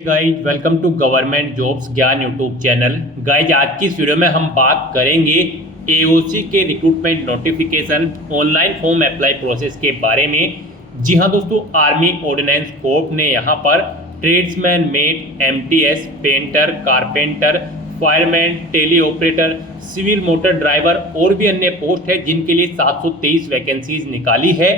Guys welcome to government jobs Gyan YouTube channel. Guys आज की इस वीडियो में हम बात करेंगे एओसी के recruitment notification online form apply process के बारे में। जी हाँ दोस्तों, आर्मी ऑर्डिनेंस कोर्ट ने यहाँ पर tradesman, mate, MTS, painter, carpenter, fireman, tele operator, civil motor driver और भी अन्य पोस्ट है जिनके लिए 723 वैकेंसीज निकाली है।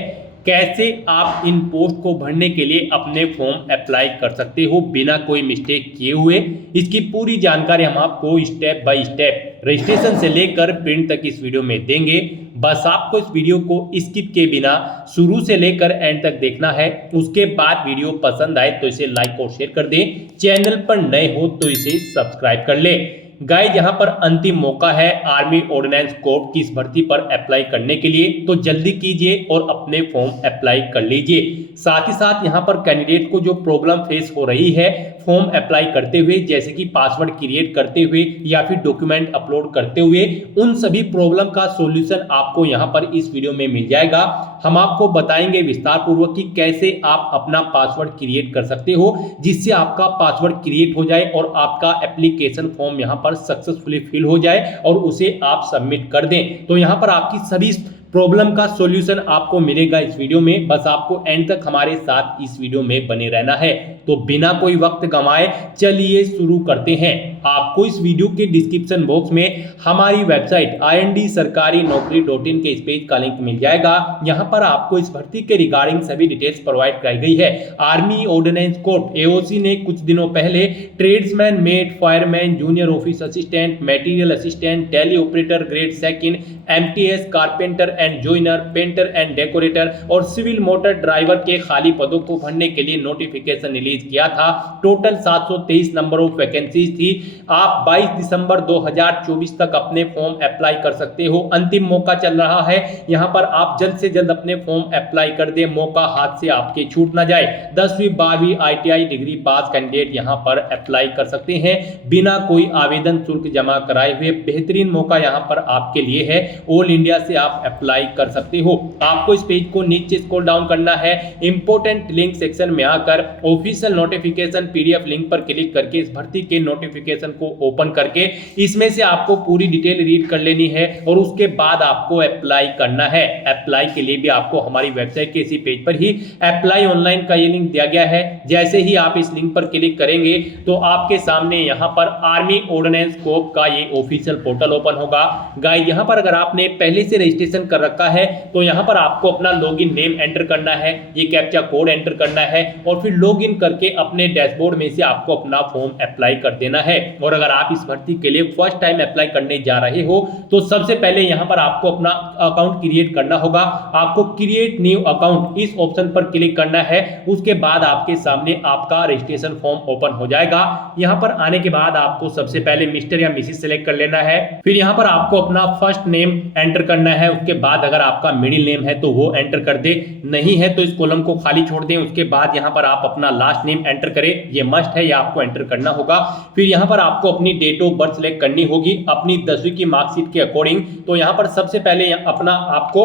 कैसे आप इन पोस्ट को भरने के लिए अपने फॉर्म अप्लाई कर सकते हो बिना कोई मिस्टेक किए हुए, इसकी पूरी जानकारी हम आपको स्टेप बाय स्टेप रजिस्ट्रेशन से लेकर प्रिंट तक इस वीडियो में देंगे। बस आपको इस वीडियो को स्किप के बिना शुरू से लेकर एंड तक देखना है। उसके बाद वीडियो पसंद आए तो इसे लाइक और शेयर कर दें। चैनल पर नए हो तो इसे सब्सक्राइब कर ले। गाइज यहाँ पर अंतिम मौका है आर्मी ऑर्डिनेंस कोर्ट की इस भर्ती पर अप्लाई करने के लिए, तो जल्दी कीजिए और अपने फॉर्म अप्लाई कर लीजिए। साथ ही साथ यहाँ पर कैंडिडेट को जो प्रॉब्लम फेस हो रही है फॉर्म अप्लाई करते हुए, जैसे कि पासवर्ड क्रिएट करते हुए या फिर डॉक्यूमेंट अपलोड करते हुए, उन सभी प्रॉब्लम का सॉल्यूशन आपको यहाँ पर इस वीडियो में मिल जाएगा। हम आपको बताएंगे विस्तार पूर्वक कि कैसे आप अपना पासवर्ड क्रिएट कर सकते हो जिससे आपका पासवर्ड क्रिएट हो जाए और आपका एप्लीकेशन फॉर्म यहाँ पर सक्सेसफुली फिल हो जाए और उसे आप सबमिट कर दें। तो यहाँ पर आपकी सभी प्रॉब्लम का सॉल्यूशन आपको मिलेगा इस वीडियो में। बस आपको एंड तक हमारे साथ इस वीडियो में बने रहना है। तो बिना कोई वक्त गंवाए चलिए शुरू करते हैं। आपको इस वीडियो के डिस्क्रिप्शन बॉक्स में हमारी वेबसाइट IND-sarkari-naukri.in के इस पेज का लिंक मिल जाएगा। यहाँ पर आपको इस भर्ती के रिगार्डिंग सभी डिटेल्स प्रोवाइड कराई गई है। आर्मी ऑर्डिनेंस कोर्ट एओसी ने कुछ दिनों पहले tradesman, mate, fireman, junior office assistant, material assistant, tele operator grade second, MTS, carpenter and joiner, painter and decorator और सिविल मोटर ड्राइवर के खाली पदों को भरने के लिए नोटिफिकेशन रिलीज किया था। टोटल 723 नंबर ऑफ वैकेंसीज थी। आप 22 दिसंबर 2024 तक अपने फॉर्म अप्लाई कर सकते हो। अंतिम मौका चल रहा है, यहां पर आप जल्द से जल्द अपने फॉर्म अप्लाई कर दे, मौका हाथ से आपके छूट ना जाए। 10वीं 12वीं ITI डिग्री पास कैंडिडेट यहां पर अप्लाई कर सकते हैं बिना कोई आवेदन शुल्क जमा कराए हुए। बेहतरीन मौका यहां पर आपके लिए है। ऑल इंडिया से आप अप्लाई कर सकते हो। आपको इस पेज को नीचे स्क्रॉल डाउन करना है, इंपोर्टेंट लिंक सेक्शन में आकर ऑफिशियल नोटिफिकेशन PDF लिंक पर क्लिक करके इस भर्ती के नोटिफिकेशन को ओपन करके इसमें से आपको पूरी डिटेल रीड कर लेनी है और उसके बाद आपको अप्लाई करना है। अप्लाई के लिए भी आपको हमारी वेबसाइट के इसी पेज पर ही अप्लाई ऑनलाइन का ये लिंक दिया गया है। जैसे ही आप इस लिंक पर क्लिक करेंगे तो आपके सामने यहाँ पर आर्मी ऑर्डिनेंस कोर्ट का ये ऑफिशियल पोर्टल ओपन होगा। गाइस यहाँ पर अगर आपने पहले से रजिस्ट्रेशन कर रखा है तो यहाँ पर आपको अपना लॉगिन नेम एंटर करना है, ये कैप्चा कोड एंटर करना है और फिर लॉगिन करके अपने डैशबोर्ड में से आपको अपना फॉर्म अप्लाई कर देना है। और अगर आप इस भर्ती के लिए फर्स्ट टाइम अप्लाई करने जा रहे हो तो सबसे पहले यहाँ पर आपको अपना अकाउंट क्रिएट करना होगा। आपको क्रिएट न्यू अकाउंट इस ऑप्शन पर क्लिक करना है। उसके बाद आपके सामने आपका रजिस्ट्रेशन फॉर्म ओपन हो जाएगा। यहाँ पर आने के बाद आपको सबसे पहले मिस्टर या मिसेस सेलेक्ट कर लेना है। फिर यहाँ पर आपको अपना फर्स्ट नेम एंटर करना है। उसके बाद अगर आपका मिडिल नेम है तो वो एंटर कर दे, नहीं है तो इस कॉलम को खाली छोड़ दें। उसके बाद यहाँ पर आप अपना लास्ट नेम एंटर करें, ये मस्ट है, ये आपको एंटर करना होगा। फिर यहाँ पर आपको अपनी डेट ऑफ बर्थ सेलेक्ट करनी होगी अपनी 10वीं की मार्कशीट के अकॉर्डिंग। तो यहाँ पर सबसे पहले अपना आपको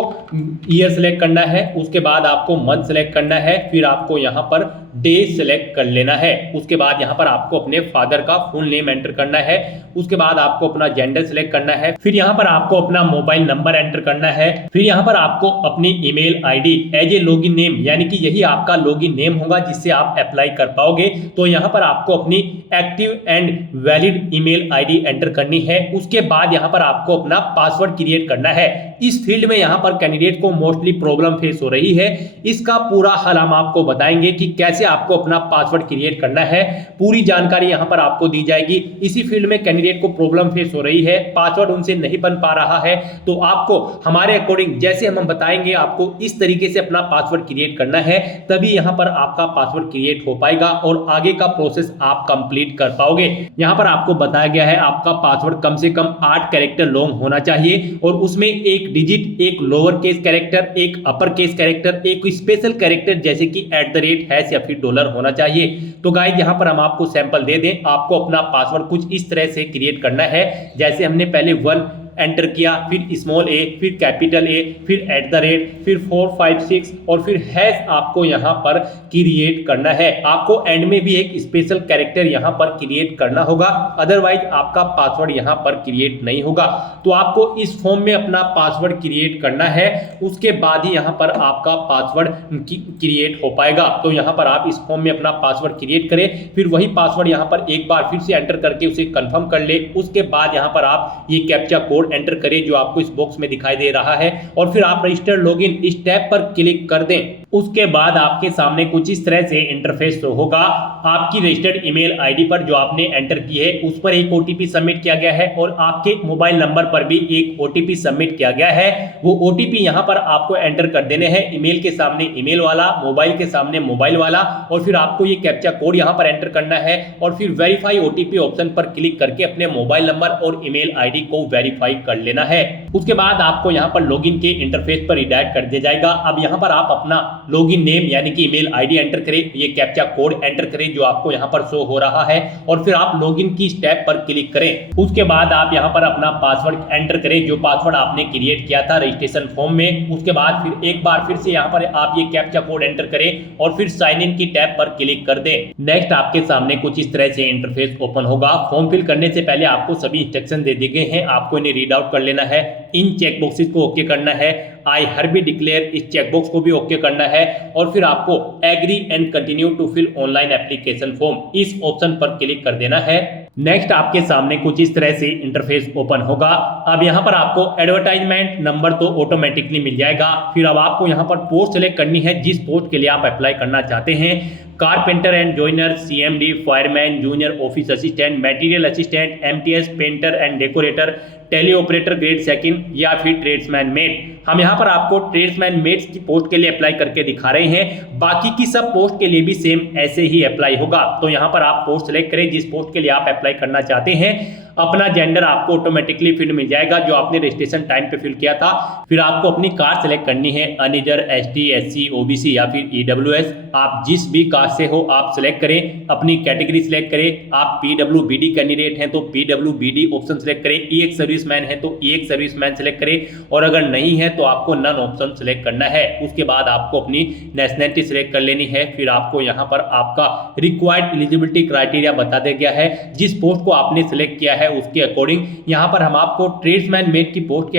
ईयर सेलेक्ट करना है, उसके बाद आपको मंथ सेलेक्ट करना है, फिर आपको यहाँ पर डे सेलेक्ट कर लेना है। उसके बाद यहाँ पर आपको अपने फादर का फुल नेम एंटर करना है। उसके बाद आपको अपना जेंडर सेलेक्ट करना है। फिर यहाँ पर आपको अपना मोबाइल नंबर एंटर करना है। फिर यहाँ पर आपको अपनी email ID as a login name, यानी कि यही आपका लॉगिन नेम होगा जिससे आप अप्लाई कर पाओगे। तो यहाँ पर आपको अपनी active and valid email ID enter करनी है। उसके बाद यहाँ पर आपको अपना पासवर्ड क्रिएट करना है। इस फील्ड में यहाँ पर कैंडिडेट को मोस्टली प्रॉब्लम फेस हो रही है। इसका पूरा हल हम आपको बताएंगे कि कैसे आपको अपना पासवर्ड क्रिएट करना है। पूरी जानकारी यहाँ पर आपको दी जाएगी। इसी फील्ड में कैंडिडेट को प्रॉब्लम फेस हो रही है, पासवर्ड उनसे नहीं बन पा रहा है, तो आपको हमारे अकॉर्डिंग जैसे हम बताएंगे आपको इस तरीके से अपना पासवर्ड क्रिएट करना है, तभी यहाँ पर आपका पासवर्ड क्रिएट हो पाएगा और आगे का प्रोसेस आप कंप्लीट कर पाओगे। यहाँ पर आपको बताया गया है आपका पासवर्ड कम से कम 8 कैरेक्टर लॉन्ग होना चाहिए और उसमें एक डिजिट, एक लोअर केस कैरेक्टर, एक अपर केस कैरेक्टर, एक स्पेशल कैरेक्टर जैसे कि @ या फिर डॉलर होना चाहिए। तो गाइस यहाँ पर हम आपको सैंपल दे दें। आपको अपना पासवर्ड कुछ इस तरह से क्रिएट करना है जैसे हमने पहले 1 एंटर किया, फिर स्मॉल ए, फिर कैपिटल ए, फिर एट द रेट, फिर 456 और फिर हैश आपको यहाँ पर क्रिएट करना है। आपको एंड में भी एक स्पेशल कैरेक्टर यहाँ पर क्रिएट करना होगा, अदरवाइज आपका पासवर्ड यहाँ पर क्रिएट नहीं होगा। तो आपको इस फॉर्म में अपना पासवर्ड क्रिएट करना है, उसके बाद ही यहाँ पर आपका पासवर्ड क्रिएट हो पाएगा। तो यहाँ पर आप इस फॉर्म में अपना पासवर्ड क्रिएट करें, फिर वही पासवर्ड यहाँ पर एक बार फिर से एंटर करके उसे कंफर्म कर ले। उसके बाद यहाँ पर आप ये कैप्चा कोड एंटर करें जो आपको इस बॉक्स में दिखाई दे रहा है, और फिर आप रजिस्टर लॉगिन इस टैब पर क्लिक कर दें। उसके बाद आपके सामने कुछ इस तरह से इंटरफेस शो होगा। आपकी रजिस्टर्ड ईमेल आईडी पर जो आपने एंटर की है उस पर एक ओटीपी सबमिट किया गया है, और आपके मोबाइल नंबर पर भी एक ओटीपी सबमिट किया गया है। वो ओटीपी यहाँ पर आपको एंटर कर देने हैं, ईमेल के सामने ईमेल वाला, मोबाइल के सामने मोबाइल वाला, और फिर आपको ये कैप्चा कोड यहाँ पर एंटर करना है, और फिर वेरीफाई ओटीपी ऑप्शन पर क्लिक करके अपने मोबाइल नंबर और ईमेल आईडी को वेरीफाई कर लेना है। उसके बाद आपको यहाँ पर लॉगिन के इंटरफेस पर रिडायरेक्ट कर दिया जाएगा। अब यहाँ पर आप अपना लॉगिन नेम यानी कि ईमेल आईडी एंटर करें, ये कैप्चा कोड एंटर करें जो आपको यहाँ पर शो हो रहा है, और फिर आप लॉगिन की स्टेप पर क्लिक करें। उसके बाद आप यहाँ पर अपना पासवर्ड एंटर करें जो पासवर्ड आपने क्रिएट किया था रजिस्ट्रेशन फॉर्म में। उसके बाद फिर एक बार फिर से यहाँ पर आप ये कैप्चा कोड एंटर करें और फिर साइन इन की टैब पर क्लिक कर दें। नेक्स्ट आपके सामने कुछ इस तरह से इंटरफेस ओपन होगा। फॉर्म फिल करने से पहले आपको सभी इंस्ट्रक्शन दे दिए गए हैं, आपको इन्हें रीड आउट कर लेना है। इन चेक बॉक्सेस को ओके करना है, आई हर्बी डिक्लेयर इस चेकबॉक्स को भी ओके करना है, और फिर आपको agree and continue to fill online application form इस ऑप्शन पर क्लिक कर देना है। नेक्स्ट आपके सामने कुछ इस तरह से इंटरफेस ओपन होगा। अब यहाँ पर आपको एडवर्टाइजमेंट नंबर तो ऑटोमेटिकली मिल जाएगा। फिर अब आपको यहाँ पर पोस्ट सेलेक्ट करनी है जिस पोस्ट के लिए आप अप्लाई करना चाहते हैं। Carpenter and joiner, CMD, fireman, junior office assistant, material assistant, MTS, painter and decorator, tele operator grade second, या फिर ट्रेड्समैन मेट। हम यहाँ पर आपको ट्रेड्समैन मेट्स की पोस्ट के लिए अप्लाई करके दिखा रहे हैं, बाकी की सब पोस्ट के लिए भी सेम ऐसे ही अप्लाई होगा। तो यहाँ पर आप पोस्ट सेलेक्ट करें जिस पोस्ट के लिए आप अप्लाई करना चाहते हैं। अपना जेंडर आपको ऑटोमेटिकली फिल मिल जाएगा जो आपने रजिस्ट्रेशन टाइम पे फिल किया था। फिर आपको अपनी कास्ट सेलेक्ट करनी है, अनरिजर्व, एसटी, एससी, ओबीसी या फिर ईडब्ल्यूएस। आप जिस भी कास्ट से हो आप सिलेक्ट करें, अपनी कैटेगरी सिलेक्ट करें। आप पीडब्ल्यूबीडी कैंडिडेट हैं तो पीडब्ल्यूबीडी ऑप्शन सिलेक्ट करें, ईएक्स सर्विसमैन है तो ईएक्स सर्विसमैन सिलेक्ट करें, और अगर नहीं है तो आपको नन ऑप्शन सिलेक्ट करना है। उसके बाद आपको अपनी नेशनलिटी सिलेक्ट कर लेनी है। फिर आपको यहाँ पर आपका रिक्वायर्ड एलिजिबिलिटी क्राइटेरिया बता दिया गया है, जिस पोस्ट को आपने सिलेक्ट किया है उसके अकॉर्डिंग। यहाँ पर हम आपको ट्रेड्समैन मेट की पोस्ट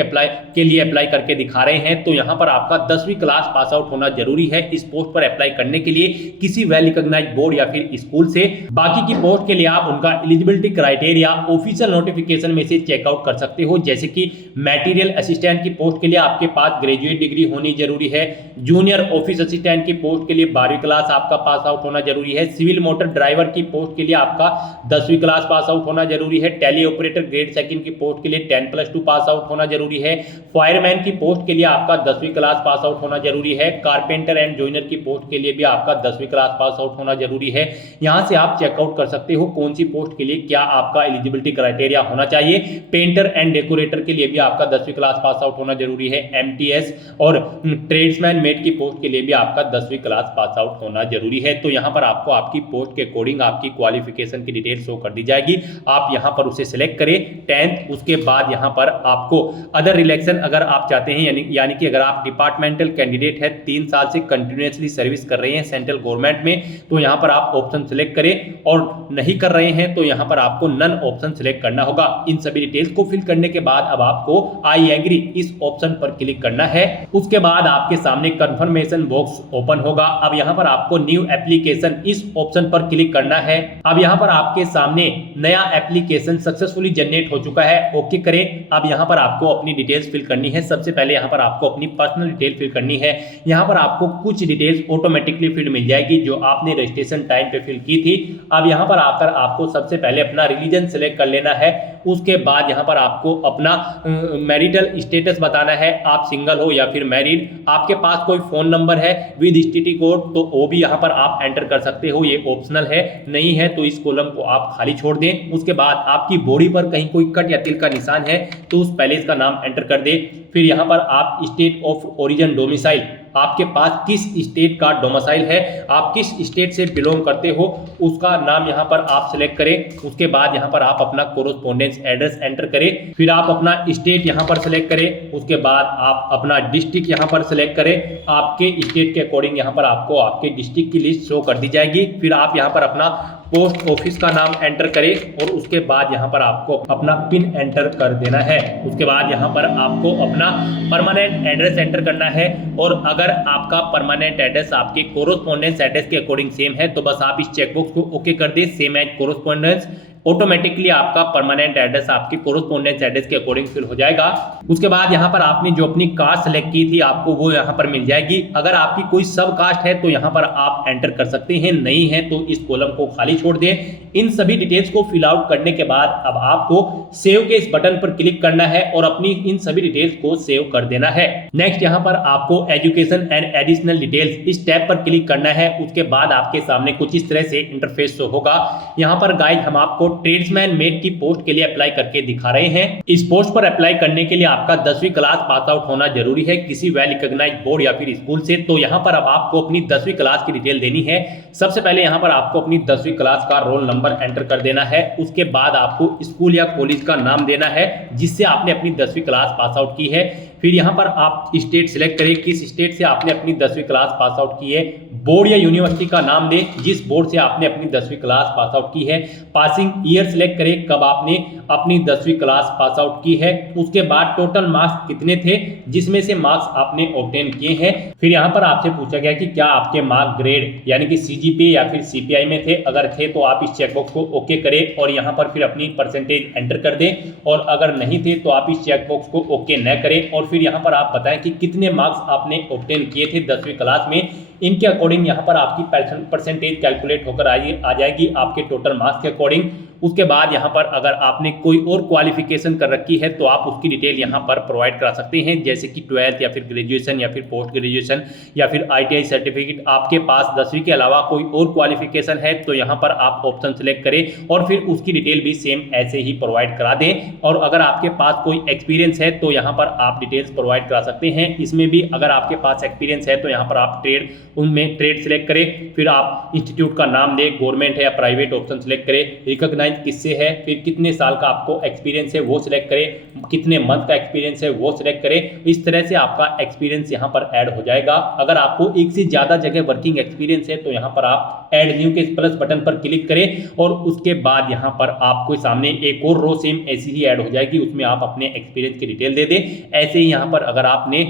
के लिए अप्लाई करके दिखा रहे हैं। तो यहाँ पर आपका 10वीं क्लास पास आउट होना जरूरी है इस पोस्ट पर अप्लाई करने के लिए, किसी वेल रिकॉग्नाइज्ड बोर्ड या फिर स्कूल से। बाकी की पोस्ट के लिए आप उनका एलिजिबिलिटी क्राइटेरिया ऑफिशियल नोटिफिकेशन में से चेकआउट कर सकते हो। जैसे कि मटेरियल असिस्टेंट की पोस्ट के लिए आपके पास ग्रेजुएट डिग्री होनी जरूरी है। जूनियर ऑफिस असिस्टेंट की पोस्ट के लिए 12वीं क्लास आपका पास आउट होना जरूरी है। सिविल मोटर ड्राइवर की पोस्ट के लिए आपका 10वीं क्लास पास आउट होना जरूरी है। टेली ऑपरेटर ग्रेड सेकंड की पोस्ट के लिए 10+2 पास आउट होना जरूरी है। फायरमैन की पोस्ट के लिए आपका 10वीं क्लास पास आउट होना जरूरी है। कारपेंटर एंड जॉइनर की पोस्ट के लिए भी आपका 10वीं क्लास पास आउट होना जरूरी है। यहां से आप चेकआउट कर सकते हो कौन सी पोस्ट के लिए क्या आपका एलिजिबिलिटी क्राइटेरिया होना चाहिए। पेंटर एंड डेकोरेटर के लिए भी आपका 10वीं क्लास पास आउट होना जरूरी है। एमटीएस और ट्रेड्समैन मेट की पोस्ट के लिए भी आपका 10वीं क्लास पास आउट होना जरूरी है। तो यहाँ पर आपको आपकी पोस्ट के अकॉर्डिंग आपकी क्वालिफिकेशन की डिटेल शो कर दी जाएगी। आप यहाँ पर उसे सिलेक्ट करें 10th। उसके बाद यहाँ पर आपको अदर रिलेक्शन अगर आप चाहते हैं, यानी कि अगर आप डिपार्टमेंटल कैंडिडेट है, 3 साल से कंटिन्यूसली सर्विस कर रहे हैं सेंट्रल गवर्नमेंट में, तो यहाँ पर आप ऑप्शन सिलेक्ट करें। और नहीं कर रहे हैं तो यहाँ पर आपको नन ऑप्शन सिलेक्ट करना होगा। इन सभी डिटेल्स को फिल करने के बाद अब आपको आई एग्री इस ऑप्शन पर क्लिक करना है। उसके बाद आपके सामने कंफर्मेशन बॉक्स ओपन होगा। अब यहाँ पर आपको न्यू एप्लीकेशन इस ऑप्शन पर क्लिक करना है। अब यहाँ पर आपके सामने नया एप्लीकेशन सक्सेसफुली जनरेट हो चुका है, ओके करें। अब यहाँ पर आपको अपनी डिटेल्स फिल करनी है। सबसे पहले यहाँ पर आपको अपनी पर्सनल डिटेल फिल करनी है। यहाँ पर आपको कुछ डिटेल्स ऑटोमेटिकली फिल मिल जाएगी जो आपने रजिस्ट्रेशन टाइम पे फिल की थी। अब यहाँ पर आकर आपको सबसे पहले अपना रिलीजन सिलेक्ट कर लेना है। उसके बाद यहाँ पर आपको अपना मैरिटल स्टेटस बताना है, आप सिंगल हो या फिर मैरिड। आपके पास कोई फोन नंबर है विद एसटीडी कोड तो वो भी यहाँ पर आप एंटर कर सकते हो, ये ऑप्शनल है। नहीं है तो इस कॉलम को आप खाली छोड़ दें। उसके बाद आपकी बॉडी पर कहीं कोई कट या तिल का निशान है तो उस पैलेस का नाम एंटर कर दे। फिर यहाँ पर आप स्टेट ऑफ ओरिजिन डोमिसाइल, आपके पास किस स्टेट का डोमिसाइल है, आप किस स्टेट से बिलोंग करते हो उसका नाम यहाँ पर आप सिलेक्ट करें। उसके बाद यहाँ पर आप अपना कोरोस्पोंडेंस एड्रेस एंटर करें, फिर आप अपना स्टेट यहाँ पर सिलेक्ट करें। उसके बाद आप अपना डिस्ट्रिक्ट यहाँ पर सिलेक्ट करें। आपके स्टेट के अकॉर्डिंग यहाँ पर आपको आपके डिस्ट्रिक्ट की लिस्ट शो कर दी जाएगी। फिर आप यहाँ पर अपना पोस्ट ऑफिस का नाम एंटर करें और उसके बाद यहाँ पर आपको अपना पिन एंटर कर देना है। उसके बाद यहाँ पर आपको अपना परमानेंट एड्रेस एंटर करना है, और अगर आपका परमानेंट एड्रेस आपके कोरोस्पोंडेंस एड्रेस के अकॉर्डिंग सेम है तो बस आप इस चेकबॉक्स को ओके कर दें, सेम एज कोरोस्पोंडेंस। ऑटोमेटिकली आपका परमानेंट एड्रेस आपके कोरोस्पोंडेंस एड्रेस के अकॉर्डिंग फिल हो जाएगा। उसके बाद यहाँ पर आपने जो अपनी कास्ट सेलेक्ट की थी आपको वो यहाँ पर मिल जाएगी। अगर आपकी कोई सब कास्ट है तो यहाँ पर आप एंटर कर सकते हैं, नहीं है तो इस कॉलम को खाली छोड़ दें। इन सभी डिटेल्स को फिल आउट करने के बाद अब आपको सेव के इस बटन पर क्लिक करना है और अपनी इन सभी डिटेल्स को सेव कर देना है। नेक्स्ट यहाँ पर आपको एजुकेशन एंड एडिशनल डिटेल्स इस टैब पर क्लिक करना है। उसके बाद आपके सामने कुछ इस तरह से इंटरफेस शो होगा। यहाँ पर गाइस हम आपको ट्रेड्समैन मेट की पोस्ट के लिए अप्लाई करके दिखा रहे हैं। इस पोस्ट पर अप्लाई करने के लिए आपका 10वीं क्लास पास आउट होना जरूरी है किसी वेल रिकॉग्नाइज्ड बोर्ड या फिर स्कूल से। तो यहाँ पर अब आपको अपनी 10वीं क्लास की डिटेल देनी है। सबसे पहले यहाँ पर आपको अपनी 10वीं क्लास का रोल नंबर एंटर कर देना है। उसके बाद आपको स्कूल या कॉलेज का नाम देना है जिससे आपने अपनी 10वीं क्लास पास आउट की है। फिर यहाँ पर आप स्टेट सिलेक्ट करें, किस स्टेट से आपने अपनी 10वीं क्लास पास आउट की है। बोर्ड या यूनिवर्सिटी का नाम दें जिस बोर्ड से आपने अपनी 10वीं क्लास पास आउट की है। पासिंग ईयर सिलेक्ट करें, कब आपने अपनी 10वीं क्लास पास आउट की है। उसके बाद टोटल मार्क्स कितने थे जिसमें से मार्क्स आपने ऑब्टेन किए हैं। फिर यहाँ पर आपसे पूछा गया कि क्या आपके मार्क ग्रेड यानी कि सीजीपीए या फिर सीपीआई में थे। अगर थे तो आप इस चेकबॉक्स को ओके करें और यहाँ पर फिर अपनी परसेंटेज एंटर कर दें, और अगर नहीं थे तो आप इस चेकबॉक्स को ओके न करें। और फिर यहाँ पर आप बताएं कि कितने मार्क्स आपने ऑब्टेन किए थे 10वीं क्लास में। इनके अकॉर्डिंग यहाँ पर आपकी परसेंटेज कैलकुलेट होकर आ जाएगी आपके टोटल मार्क्स के अकॉर्डिंग। उसके बाद यहाँ पर अगर आपने कोई और क्वालिफिकेशन कर रखी है तो आप उसकी डिटेल यहाँ पर प्रोवाइड करा सकते हैं, जैसे कि 12th या फिर ग्रेजुएशन या फिर पोस्ट ग्रेजुएशन या फिर ITI सर्टिफिकेट। आपके पास 10वीं के अलावा कोई और क्वालिफिकेशन है तो यहाँ पर आप ऑप्शन सेलेक्ट करें और फिर उसकी डिटेल भी सेम ऐसे ही प्रोवाइड करा दें। और अगर आपके पास कोई एक्सपीरियंस है तो यहाँ पर आप डिटेल्स प्रोवाइड करा सकते हैं। इसमें भी अगर आपके पास एक्सपीरियंस है तो यहाँ पर आप उनमें ट्रेड सेलेक्ट करें। फिर आप इंस्टीट्यूट का नाम दें, गवर्नमेंट है या प्राइवेट ऑप्शन सेलेक्ट करें, रिकॉग्नाइज किससे है, फिर कितने साल का आपको एक्सपीरियंस है वो सिलेक्ट करें, कितने मंथ का एक्सपीरियंस है वो सिलेक्ट करें। इस तरह से आपका एक्सपीरियंस यहाँ पर ऐड हो जाएगा। अगर आपको एक से ज़्यादा जगह वर्किंग एक्सपीरियंस है तो यहाँ पर आप ऐड न्यू के प्लस बटन पर क्लिक करें और उसके बाद यहाँ पर आपको सामने एक और रो सेम ऐसी ही ऐड हो जाएगी, उसमें आप अपने एक्सपीरियंस की डिटेल दे दें। ऐसे ही यहाँ पर अगर आपने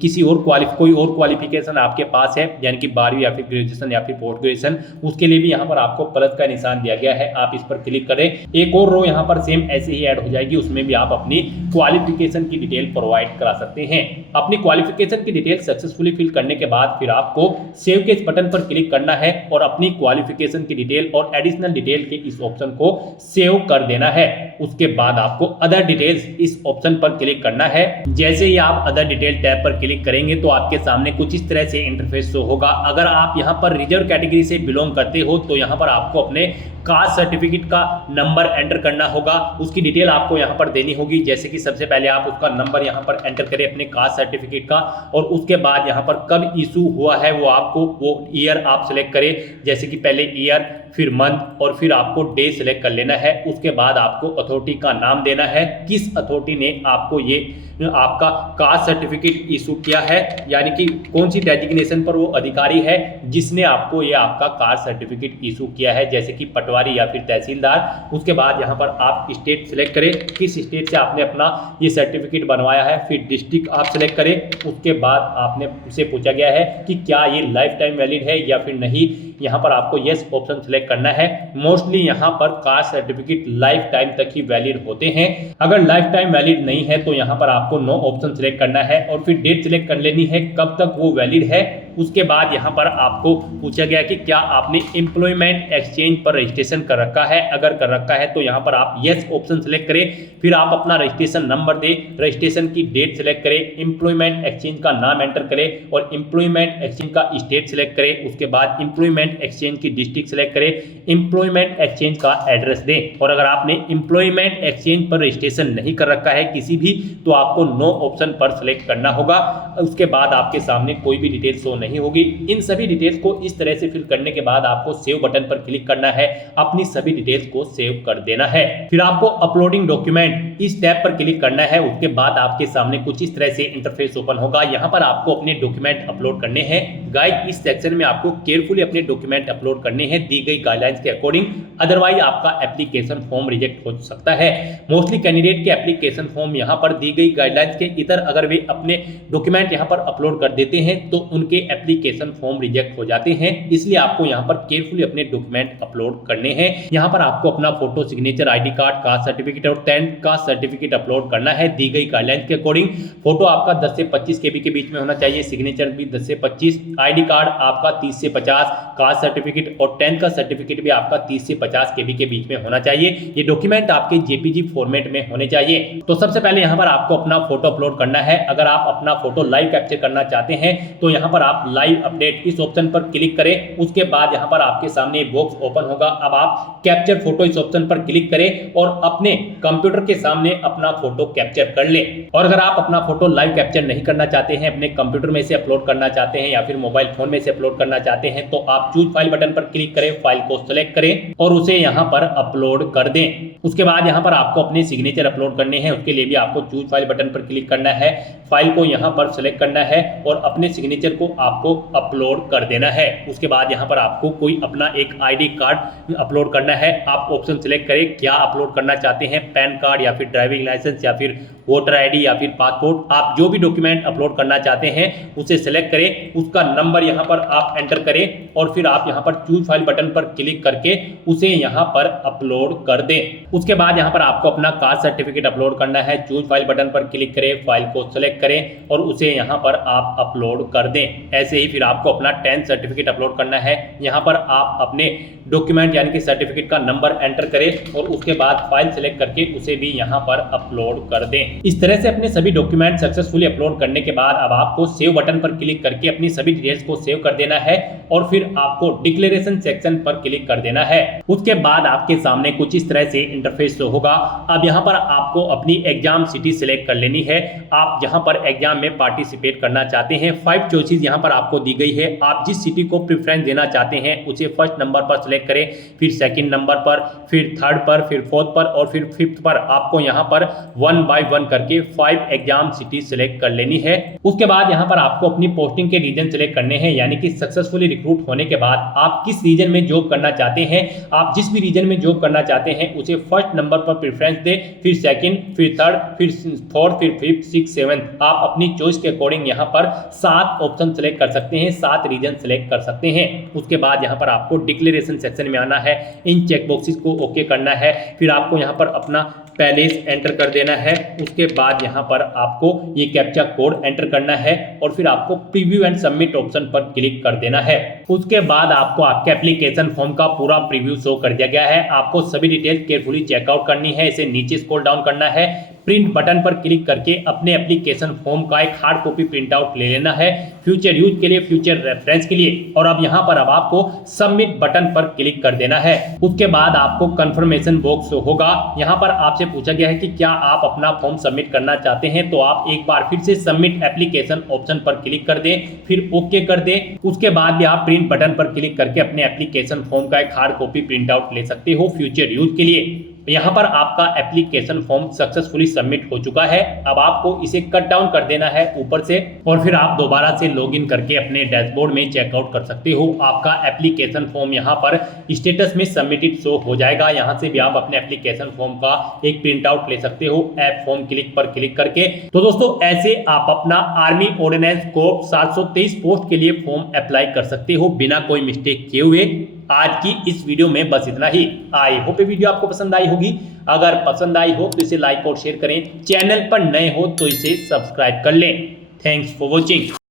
किसी और कोई और क्वालिफिकेशन आपके पास है यानी कि 12वीं या फिर ग्रेजुएशन या फिर पोस्ट ग्रेजुएशन, उसके लिए भी यहाँ पर आपको प्लस का निशान दिया गया है, आप इस पर क्लिक करें। एक और रो यहाँ पर सेम ऐसे ही ऐड हो जाएगी, उसमें भी आप अपनी क्वालिफिकेशन की डिटेल प्रोवाइड करा सकते हैं। अपनी क्वालिफिकेशन की डिटेल सक्सेसफुली फिल करने के बाद फिर आपको सेव के इस बटन पर क्लिक करना है और अपनी क्वालिफिकेशन की डिटेल और एडिशनल डिटेल के इस ऑप्शन को सेव कर देना है। उसके बाद आपको अदर डिटेल्स इस ऑप्शन पर क्लिक करना है। जैसे ही आप अदर डिटेल टैब पर क्लिक करेंगे तो आपके सामने कुछ इस तरह से इंटरफेस शो होगा। अगर आप यहाँ पर रिजर्व कैटेगरी से बिलोंग करते हो तो यहाँ पर आपको अपने कास्ट सर्टिफिकेट का नंबर एंटर करना होगा, उसकी डिटेल आपको यहाँ पर देनी होगी। जैसे कि सबसे पहले आप उसका नंबर यहाँ पर एंटर करें अपने कास्ट सर्टिफिकेट का, और उसके बाद यहाँ पर कब इशू हुआ है वो आपको वो ईयर आप सिलेक्ट करें, जैसे कि पहले ईयर फिर मंथ और फिर आपको डे सिलेक्ट कर लेना है। उसके बाद आपको अथॉरिटी का नाम देना है, किस अथॉरिटी ने आपको ये आपका कास्ट सर्टिफिकेट इशू किया है, यानी कि कौन सी डेजिग्नेशन पर वो अधिकारी है जिसने आपको ये आपका कास्ट सर्टिफिकेट इशू किया है, जैसे कि पटवारी या फिर तहसीलदार। उसके बाद यहाँ पर आप स्टेट सिलेक्ट करें, किस स्टेट से आपने अपना ये सर्टिफिकेट बनवाया है, फिर डिस्ट्रिक्ट आप सिलेक्ट करें। उसके बाद आपने उसे पूछा गया है कि क्या ये लाइफ टाइम वैलिड है या फिर नहीं, यहाँ पर आपको यस ऑप्शन सिलेक्ट करना है। मोस्टली यहाँ पर कास्ट सर्टिफिकेट लाइफ टाइम तक ही वैलिड होते हैं। अगर लाइफ टाइम वैलिड नहीं है तो यहाँ पर आपको नो ऑप्शन सिलेक्ट करना है और फिर डेट सिलेक्ट कर लेनी है कब तक वो वैलिड है। उसके बाद यहाँ पर आपको पूछा गया कि क्या आपने एम्प्लॉयमेंट एक्सचेंज पर रजिस्ट्रेशन कर रखा है। अगर कर रखा है तो यहाँ पर आप यस ऑप्शन सेलेक्ट करें, फिर आप अपना रजिस्ट्रेशन नंबर दें, रजिस्ट्रेशन की डेट सेलेक्ट करें, एम्प्लॉयमेंट एक्सचेंज का नाम एंटर करें और एम्प्लॉयमेंट एक्सचेंज का स्टेट सेलेक्ट करें। उसके बाद एम्प्लॉयमेंट एक्सचेंज की डिस्ट्रिक्ट सेलेक्ट करें, एम्प्लॉयमेंट एक्सचेंज का एड्रेस दें। और अगर आपने एम्प्लॉयमेंट एक्सचेंज पर रजिस्ट्रेशन नहीं कर रखा है किसी भी, तो आपको नो ऑप्शन पर सेलेक्ट करना होगा। उसके बाद आपके सामने कोई भी डिटेल शो नहीं होगी। इन सभी डिटेल्स को इस तरह से फिल करने के बाद आपको सेव बटन पर क्लिक करना है, अपनी सभी डिटेल्स को सेव कर देना है। फिर आपको अपलोडिंग डॉक्यूमेंट इस टैब पर क्लिक करना है। उसके बाद आपके सामने कुछ इस तरह से इंटरफेस ओपन होगा। यहाँ पर आपको अपने डॉक्यूमेंट अपलोड करने हैं। गाइस, इस सेक्शन में आपको केयरफुली अपने डॉक्यूमेंट अपलोड करने हैं दी गई गाइडलाइंस के अकॉर्डिंग, अदरवाइज आपका एप्लीकेशन फॉर्म रिजेक्ट हो सकता है। मोस्टली कैंडिडेट के एप्लीकेशन फॉर्म यहाँ पर दी गई गाइडलाइंस के इतर अगर वे अपने डॉक्यूमेंट यहाँ पर अपलोड कर देते हैं तो उनके एप्लीकेशन फॉर्म रिजेक्ट हो जाते हैं। इसलिए आपको यहाँ पर केयरफुली अपने डॉक्यूमेंट अपलोड करने हैं। यहाँ पर आपको अपना photo, signature, ID card, caste certificate और 10th का सर्टिफिकेट अपलोड करना है दी गई गाइडलाइंस के अकॉर्डिंग। फोटो आपका 10 से 25 KB के बीच में होना चाहिए, सिग्नेचर भी 10 से 25, आईडी कार्ड आपका 30 से 50, कास्ट सर्टिफिकेट और 10th का सर्टिफिकेट भी आपका 30 से 50 KB के बीच में होना चाहिए। ये डॉक्यूमेंट आपके JPG फॉर्मेट में होने चाहिए। तो सबसे पहले यहाँ पर आपको अपना फोटो अपलोड करना है। अगर आप अपना फोटो लाइव कैप्चर करना चाहते हैं तो यहाँ पर आप लाइव अपडेट इस ऑप्शन पर क्लिक करें। उसके बाद यहाँ पर आपके सामने बॉक्स ओपन होगा। अब आप कैप्चर फोटो इस ऑप्शन पर क्लिक करें और अपने कंप्यूटर के सामने अपना फोटो कैप्चर कर ले। और अगर आप अपना फोटो लाइव कैप्चर नहीं करना चाहते हैं, अपने कंप्यूटर में से अपलोड करना चाहते हैं या फिर मोबाइल फोन में से अपलोड करना चाहते हैं, तो आप चूज फाइल बटन पर क्लिक करें, फाइल को सेलेक्ट करें और उसे यहाँ पर अपलोड कर दें। उसके बाद यहाँ पर आपको अपने सिग्नेचर अपलोड करने हैं। उसके लिए भी आपको चूज फाइल बटन पर क्लिक करना है, फाइल को यहाँ पर सेलेक्ट करना है और अपने सिग्नेचर को आपको अपलोड कर देना है। उसके बाद यहाँ पर आपको कोई अपना एक आईडी कार्ड अपलोड करना है। आप ऑप्शन सेलेक्ट करें क्या अपलोड करना चाहते हैं, पैन कार्ड या फिर ड्राइविंग लाइसेंस या फिर वोटर आईडी या फिर पासपोर्ट। आप जो भी डॉक्यूमेंट अपलोड करना चाहते हैं उसे सेलेक्ट करें, उसका नंबर यहाँ पर आप एंटर करें और फिर आप यहाँ पर चूज फाइल बटन पर क्लिक करके उसे यहाँ पर अपलोड कर दें। उसके बाद यहाँ पर आपको अपना कास्ट सर्टिफिकेट अपलोड करना है। चूज फाइल बटन पर क्लिक करें, फाइल को सेलेक्ट करें और उसे यहाँ पर आप अपलोड कर दें। ऐसे ही फिर आपको अपना 10th सर्टिफिकेट अपलोड करना है। यहाँ पर आप अपने डॉक्यूमेंट यानी कि सर्टिफिकेट का नंबर एंटर करें और उसके बाद फाइल सेलेक्ट करके उसे भी यहाँ पर अपलोड कर दें। इस तरह से अपने सभी डॉक्यूमेंट सक्सेसफुली अपलोड करने के बाद अब आपको सेव बटन पर क्लिक करके अपनी सभी डिटेल्स को सेव कर देना है और फिर आपको डिक्लेरेशन सेक्शन पर क्लिक कर देना है। उसके बाद आपके सामने कुछ इस तरह से इंटरफेस होगा। अब यहाँ पर आपको अपनी एग्जाम सिटी सिलेक्ट कर लेनी है। आप यहाँ पर एग्जाम में पार्टिसिपेट करना चाहते हैं। 5 चॉइसेस यहाँ पर आपको दी गई है। आप जिस सिटी को प्रेफरेंस देना चाहते हैं उसे फर्स्ट नंबर पर सिलेक्ट करें, फिर सेकंड नंबर पर, फिर थर्ड पर, फिर फोर्थ पर और फिर फिफ्थ पर। आपको यहाँ पर 1 by 1 करके 5 एग्जाम सिटी सिलेक्ट कर लेनी है। उसके बाद यहाँ पर आपको अपनी पोस्टिंग के रीजन सिलेक्ट करने हैं, यानी कि सक्सेसफुली रिक्रूट होने के बाद आप किस रीजन में जॉब करना चाहते हैं। आप जिस भी रीजन में जॉब करना चाहते हैं उसे फर्स्ट नंबर पर प्रेफरेंस दें, फिर सेकंड, फिर थर्ड, फिर फोर्थ, फिर फिफ्थ, सिक्स, सेवंथ। आप अपनी चॉइस के अकॉर्डिंग यहाँ पर 7 ऑप्शन सेलेक्ट कर सकते हैं, 7 रीजन सेलेक्ट कर सकते हैं। उसके बाद यहाँ पर आपको डिक्लेरेशन सेक्शन में आना है, इन चेक बॉक्सेस को ओके करना है, फिर आपको यहाँ पर अपना पैलेस एंटर कर देना है। उसके बाद यहाँ पर आपको ये कैप्चा कोड एंटर करना है और फिर आपको प्रीव्यू एंड सबमिट ऑप्शन पर क्लिक कर देना है। उसके बाद आपको आपके एप्लीकेशन फॉर्म का पूरा प्रीव्यू शो कर दिया गया है। आपको सभी डिटेल्स केयरफुली चेकआउट करनी है, इसे नीचे स्क्रॉल डाउन करना है, प्रिंट बटन पर क्लिक करके अपने एप्लीकेशन फॉर्म का एक हार्ड कॉपी प्रिंट आउट ले लेना है, फ्यूचर यूज के लिए, फ्यूचर रेफरेंस के लिए। और अब यहाँ पर अब आपको सबमिट बटन पर क्लिक कर देना है। उसके बाद आपको कंफर्मेशन बॉक्स होगा। यहाँ पर आपसे पूछा गया है कि क्या आप अपना फॉर्म सबमिट करना चाहते हैं, तो आप एक बार फिर से सबमिट एप्लीकेशन ऑप्शन पर क्लिक कर दें, फिर ओके कर दें। उसके बाद भी आप प्रिंट बटन पर क्लिक करके अपने एप्लीकेशन फॉर्म का एक हार्ड कॉपी प्रिंट आउट ले सकते हो फ्यूचर यूज के लिए। यहाँ पर आपका एप्लीकेशन फॉर्म सक्सेसफुली सबमिट हो चुका है। अब आपको इसे कट डाउन कर देना है ऊपर से और फिर आप दोबारा से लॉगिन करके अपने डैशबोर्ड में चेकआउट कर सकते हो। आपका एप्लीकेशन फॉर्म यहाँ पर स्टेटस में सबमिटेड शो हो जाएगा। यहाँ से भी आप अपने एप्लीकेशन फॉर्म का एक प्रिंट आउट ले सकते हो ऐप फॉर्म क्लिक पर क्लिक करके। तो दोस्तों ऐसे आप अपना आर्मी ऑर्डिनेंस कोर्प 723 पोस्ट के लिए फॉर्म अप्लाई कर सकते हो बिना कोई मिस्टेक किए हुए। आज की इस वीडियो में बस इतना ही। आई होप ये वीडियो आपको पसंद आई होगी। अगर पसंद आई हो तो इसे लाइक और शेयर करें। चैनल पर नए हो तो इसे सब्सक्राइब कर लें। Thanks for watching.